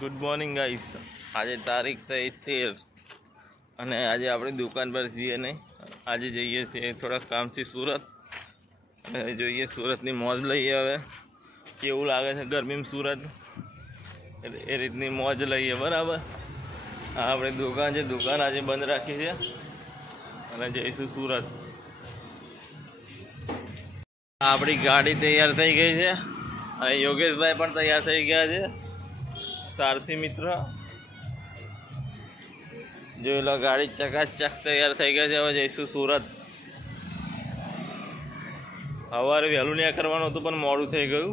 Good morning guys. આજે તારીખ થઈ 13 અને આજે આપણી દુકાન પર છીએ નહીં। આજે જઈએ છીએ થોડા કામથી સુરત અને જોઈએ સુરતની મોજ લઈએ। હવે કેવું લાગે છે ગરમીમાં સુરત, એ રીતની મોજ લઈએ બરાબર। આ આપણી દુકાન છે, દુકાન આજે બંધ રાખી છે અને જઈશું સુરત। આપણી ગાડી તૈયાર થઈ ગઈ છે અને યોગેશભાઈ પણ તૈયાર થઈ ગયા છે, सारथी मित्र। जो लोग गाड़ी चकाचक तैयार थी गया है। हवे जईशु सूरत। सवारे वहेलू नीकळवानुं हतुं पण मोडुं थई गयुं।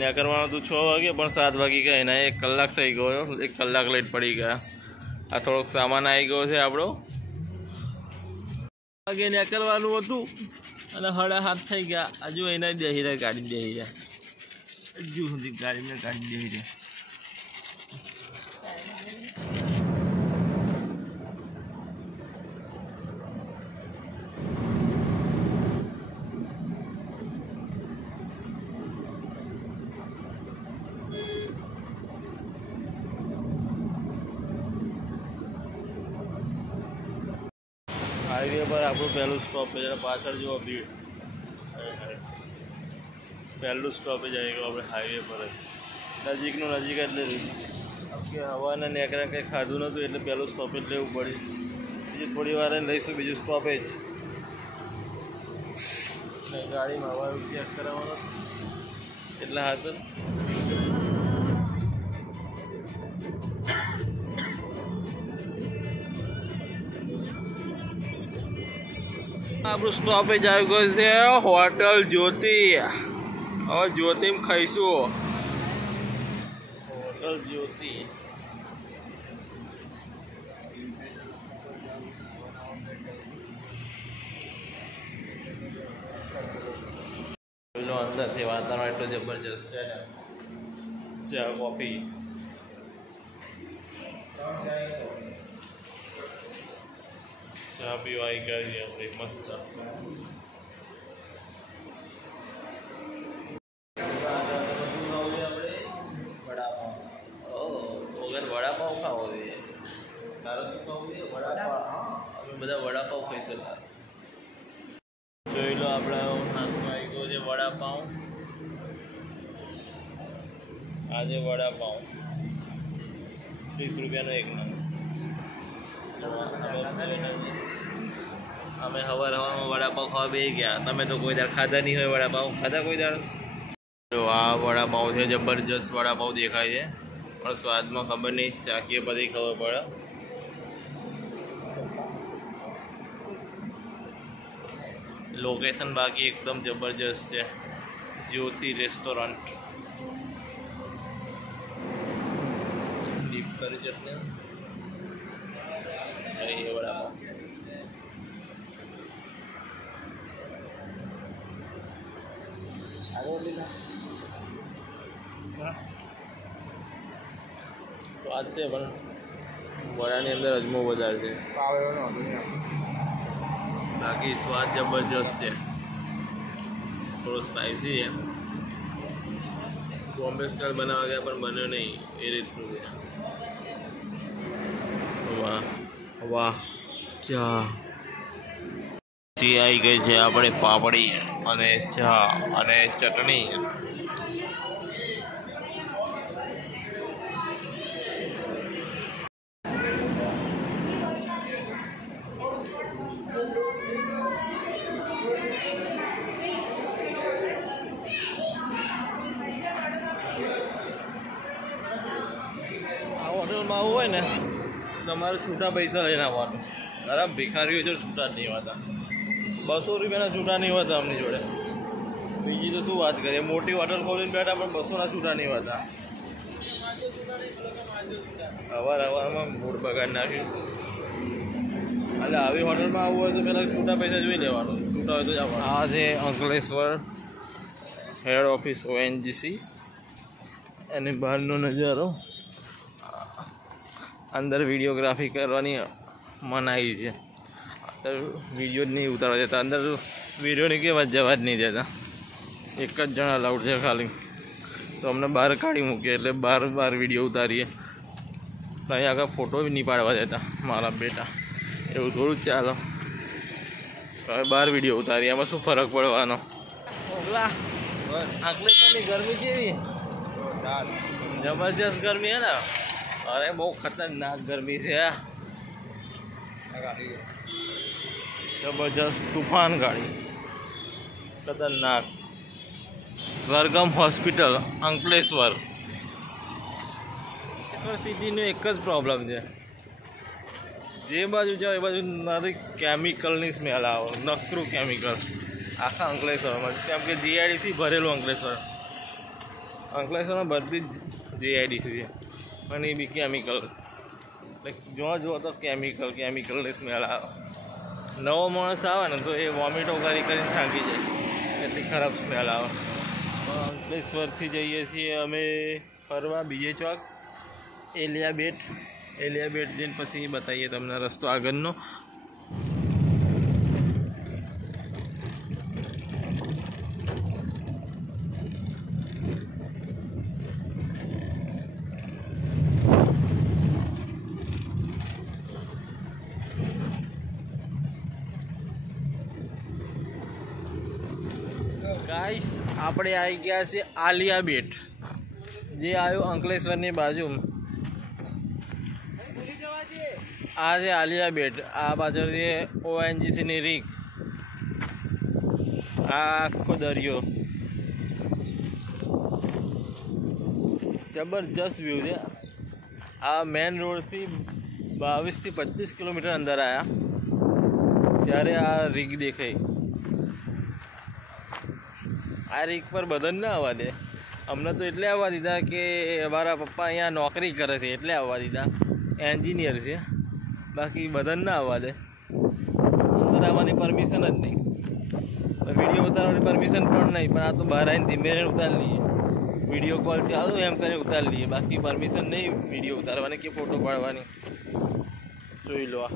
नीकळवानुं हतुं 6 वागे पण 7 वागी गया एना 1 कलाक थई गयो। 1 कलाक लेट पड़ी गया। आ थोड़ोक सामान आई गयो छे आपणो। वागे नीकळवानुं हतुं अने 7:30 थई गया। हजू एना बेही रह्या गाड़ी बेही रह्या। हजू सुधी गाड़ी बेही रह्या। हाईवे पर आप पहलू स्टॉपेज पाचड़ जो भीड़ पहलू स्टॉपेज आएगा अपने हाईवे पर नजीक नजीक एटले हवा ने नीकळ्या कंई खाधुं नतुं एटले पहलू स्टॉपेज लेवुं पड्युं। बीजुं थोड़ी वार लईशुं बीजुं स्टॉपेज। गाड़ी में हवा चेक कराववानो एटले हाथर આપણું સ્ટોપેજ આવી ગયું છે હોટલ જ્યોતિ। હવે જ્યોતિમાં ખાઈશું। હોટલ જ્યોતિ અંદરથી વાતાવરણ એટલું જબરજસ્ત છે ને। ચા કોફી चा पीवा आई गई अपनी मस्त। वड़ा पाव खाओ तारो शू खाव बधा वड़ा पाव खाई सक। જોઈ લો આપણે નાસ્તો આવી ગયો છે વડાપાઉં। આજે વડાપાઉં 30 રૂપિયાનો એક નંગ। અમે हवार में वड़ापाव खावा बेही गया। तमे तो कोई दाड़ खाधा नहीं हो वड़ापाव? खाधा कोई दाड़? जो आ वड़ापाव है जबरदस्त वड़ापाव देखाय है पर स्वाद में खबर नहीं, चाखीए पछी खबर पड़े। लोकेशन बाकी एकदम जबरदस्त है। ज्योति रेस्टोरेंट डीप करी चटनी ये वड़ापाव स्वाद से वड़ा अंदर अजमो वधारे छे। बाकी स्वाद जबरदस्त है। थोड़ा स्पाइसी है। बॉम्बे स्टाइल बनावा गया पर बनो नहीं ए रीतनु है। वाह वाह चा ची आई गई है अपने पापड़ी अने चा अने चटनी। होटल में आવું હોય ને તમારે છૂટા પૈસા લઈને આવવાનું। બરાબર ભિખારીઓ જો છૂટા જ નહીં હોતા। 200 રૂપિયાના છૂટા નહીં હોતા અમની જોડે। બીજી તો શું વાત કરીએ, મોટી હોટલ ખોલીને બેઠા પણ 200ના છૂટા નહીં હોતા। હવારમાં મૂડ બગાડી નાખ્યું। એટલે આવી હોટલમાં આવવું હોય તો પહેલાં છૂટા પૈસા જોઈ લેવાનું, છૂટા હોય તો જવાનું। આ છે અંકલેશ્વર હેડ ઓફિસ ONGC એની બહારનો નજારો। अंदर वीडियोग्राफी करवानी मनाई है। वीडियो नहीं उतारवा देता अंदर। वीडियो ने के जवा नहीं देता। एक ज जना अलाउड है खाली। તો અમને બહાર કાઢી મૂકીએ, એટલે બહાર વિડીયો ઉતારીએ. અહીં આગળ ફોટો બી નહીં પાડવા દેતા મારા બેટા. એવું થોડું જ ચાલો. હવે બહાર વિડીયો ઉતારીએ, એમાં શું ફરક પડવાનો? અંકલેશ્વરની ગરમી કેવી? જબરજસ્ત ગરમી હે ને? અરે બહુ ખતરનાક ગરમી છે. જબરજસ્ત તુફાન ગાડી, ખતરનાક. સ્વર્ગમ હોસ્પિટલ અંકલેશ્વર સિટીનો એક જ પ્રોબ્લેમ છે, જે બાજુ જાઓ એ બાજુ મારી કેમિકલની સ્મેલ આવે, નકરું કેમિકલ આખા અંકલેશ્વરમાં. કેમ કે જીઆઈડીસી ભરેલું અંકલેશ્વરમાં બધી જ જીઆઈડીસી છે, અને એ બી કેમિકલ. જો તો કેમિકલની સ્મેલ આવે. નવો માણસ આવે ને તો એ વોમિટો કરીને થાકી જાય, એટલી ખરાબ સ્મેલ આવે. અંકલેશ્વરથી જઈએ છીએ અમે ફરવા બીજે ચોક, એલિયા બેટ જઈને પછી બતાવીએ તમને રસ્તો આગળનો. ગાઈસ આપણે આવી ગયા છે આલિયા બેટ, જે આવ્યું અંકલેશ્વરની બાજુ. આ છે આલિયા બેટ, આ બાજુ છે ઓએનજીસીની રીક, આ આખો દરિયો. જબરજસ્ત વ્યૂ છે. આ મેન રોડથી 22 થી 25 કિલોમીટર અંદર આવ્યા ત્યારે આ રીક દેખાઈ. આ રીક પર બદન ના આવવા દે. અમને તો એટલે આવવા દીધા કે અમારા પપ્પા અહીંયા નોકરી કરે છે એટલે આવવા દીધા, એન્જિનિયર છે. બાકી બદન ના આવવા દે. અંદર આવવાની પરમિશન જ નહીં, વિડીયો ઉતારવાની પરમિશન પણ નહીં. પણ આ તો બહાર આવીને ધીમે ઉતારી લઈએ, વિડીયો કોલ ચાલુ એમ કરીને ઉતારી લઈએ. બાકી પરમિશન નહીં વિડીયો ઉતારવાની કે ફોટો પાડવાની. જોઈ લો, આ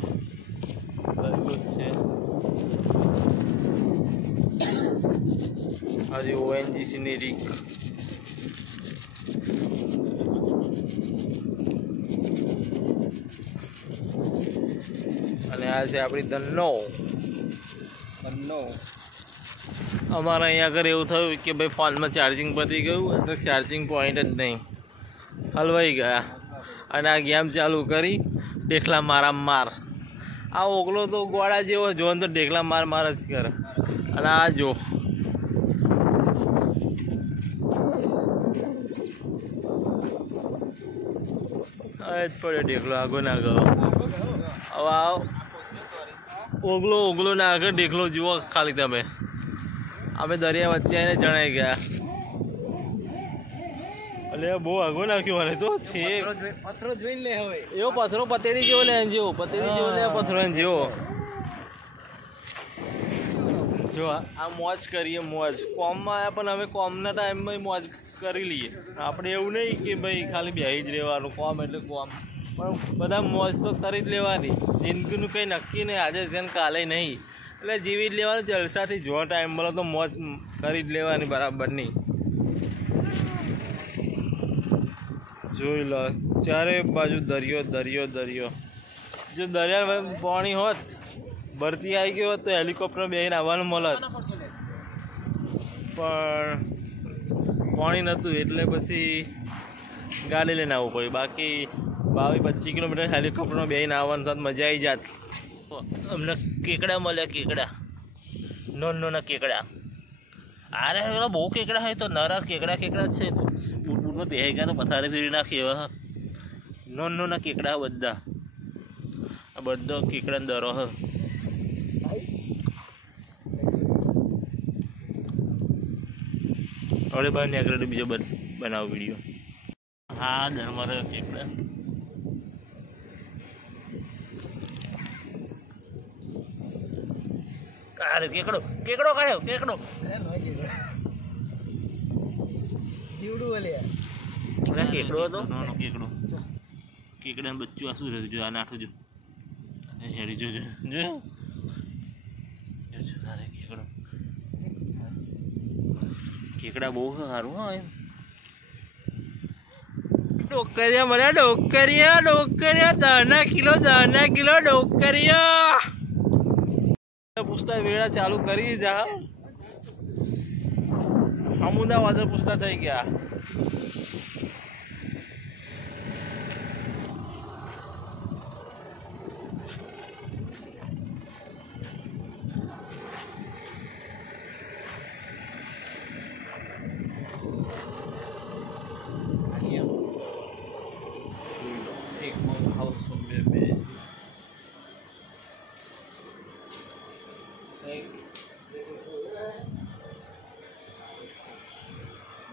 દરિયો જ છે. આજે ઓએનજીસીની રીક. અને આ છે આપણી ધન્નો. અમારે અહીંયા આગળ એવું થયું કે ભાઈ ફોનમાં ચાર્જિંગ પતી ગયું, એટલે ચાર્જિંગ પોઈન્ટ જ નહીં, હલવાઈ ગયા. અને આ ગેમ ચાલુ કરી, ડેખલા માર. આ ઓગલો તો ગોળા જેવો જો તો ડેખલા માર જ કરે. અને આ જો જ પડે ઢેકલો, આગો ના ગયો. હવે આ ઓગલો ના આગળ ઢેકલો જુઓ ખાલી તમે. અમે દરિયા વચ્ચે આવીને જણાઈ ગયા. એટલે બહુ આગો નાખ્યો મને તો છે. પથ્થરો જોઈને લે હવે. એવો પથ્થરો પતેડી જેવો લે જેવો, પથ્થરો જેવો. જો આ મોજ કરીએ, મોજ કોમમાં આવ્યા પણ અમે કોમના ટાઈમમાં મોજ કરી લઈએ. આપણે એવું નહીં કે ભાઈ ખાલી બેસી જ રહેવાનું, કોમ એટલે કોમ. પણ બધા મોજ તો કરી જ લેવાની. જિંદગીનું કંઈ નક્કી નહીં, આજે છે ને કાલે નહીં. એટલે જીવી જ લેવાનું જલસાથી. જો ટાઈમ મળે તો મોજ કરી જ લેવાની બરાબરની. જોઈ લો ચારે બાજુ દરિયો. જો દરિયામાં પાણી હોત, ભરતી આવી ગયો હોત તો હેલિકોપ્ટર બેસીને આવવાનું મળત. પણ પાણી નહોતું એટલે પછી ગાડી લઈને આવવું પડ્યું. બાકી 22-25 કિલોમીટર હેલિકોપ્ટરમાં બેસીને આવવાનું તો મજા આવી જાત. અમને કેકડા મળ્યા, નાના કેકડા. અરે એવા બહુ કેકડા હોય તો નરા કેકડા છે. બૂટમાં પહેરી ગયા તો પથારે ફેરી નાખી. એવા નાના કેકડા બધા. આ બધો કેકડા દરો હ. હવે બહાર નીકળે બીજો બનાવો વિડીયો. હા ધર્મર કેકડા. અરે કેકડો કાઢ્યો. કેકડો હતો, નાનો કેકડો. કેકડાનું બચ્ચું આ શું રહ્યું? જો આ નાઠું જો હેડી જોજો. કેકડા બહુ સારું. હા ડોકરિયા મળ્યા, ડોકરિયા ડોકરિયા, 10 કિલો ડોકરિયા. પૂછતા વેળા ચાલુ કરી દીધા. અમુદા વાદળ પૂછતા થઈ ગયા. એક મંગ હાઉસ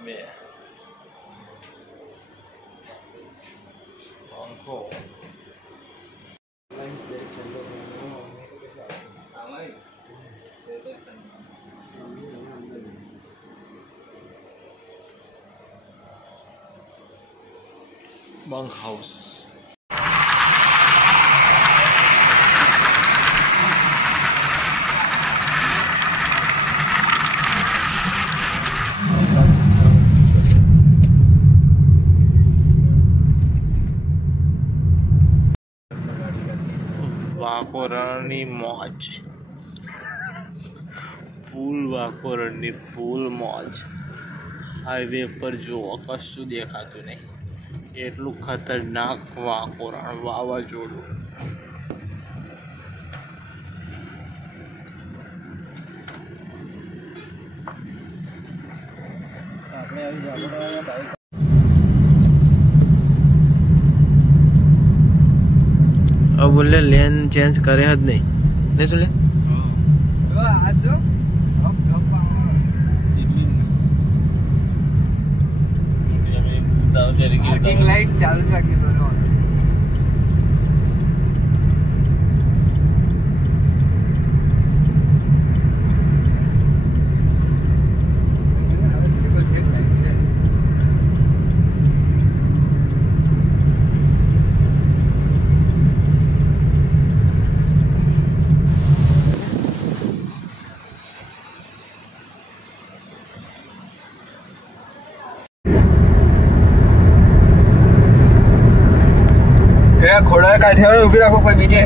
બે પંખો બંક હાઉસ. વાકોરણની મોજ, વાકોરણની ફૂલ મોજ. હાઈવે પર જુઓ કશું દેખાતું નહીં, એટલું ખતરનાક વાકોરણ વાવાઝોડું. अब बोले लेन चेंज करे हद नहीं सुन ले लाइट चालू રાખી દો. ખોડા કાઠિયાવાડ ઉભી રાખો કોઈ બીજે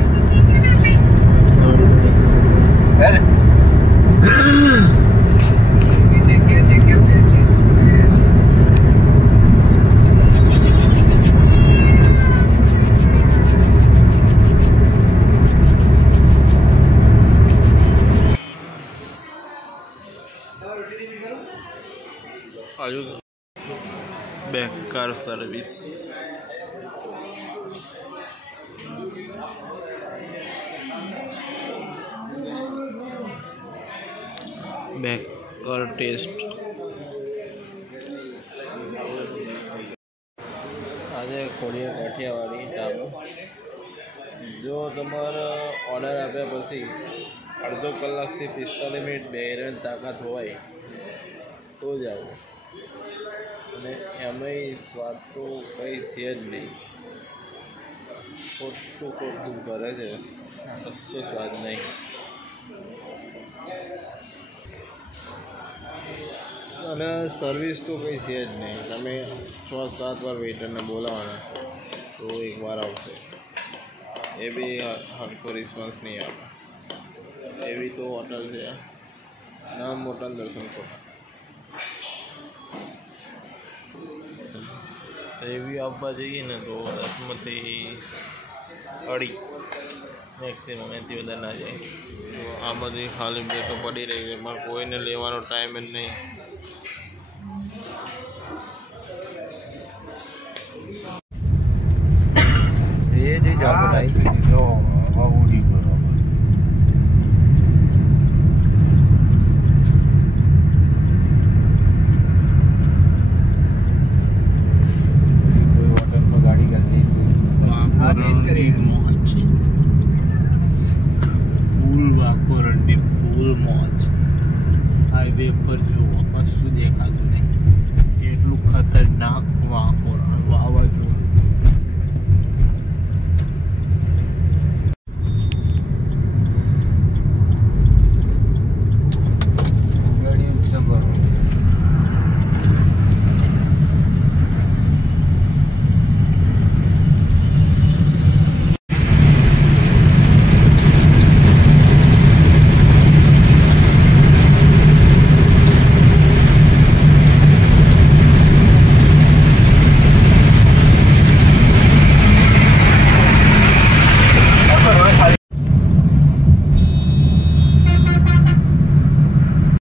બેકાર સર્વિસ. બેકાર ટેસ્ટ. આજે ખોડિયાર કાઠિયાવાડી ધાબો. જો તમારે ઓર્ડર આપ્યા પછી અડધો કલાકથી 45 મિનિટ બેહીને તાકાત હોય તો જ આવો. અને એમાંય સ્વાદ તો કંઈ છે જ નહીં, ખોટું કરે છે, કશો સ્વાદ નહીં. અને સર્વિસ તો કંઈ છે જ નહીં. તમે 6-7 વાર વેઇટરને બોલાવવાના તો એકવાર આવશે, એ બી હરખો રિસ્પોન્સ નહીં આપે. એવી તો હોટલ છે, નામ હોટલ દર્શન કોઠા. રિવ્યૂ આપવા જઈએ ને તો 10માંથી 2.5 મેક્સિમમ, એનાથી વધારે ના જાય. તો આ બધી ખાલી બ્રેકો પડી રહી છે, એમાં કોઈને લેવાનો ટાઈમ જ નહીં. ये चीज आपको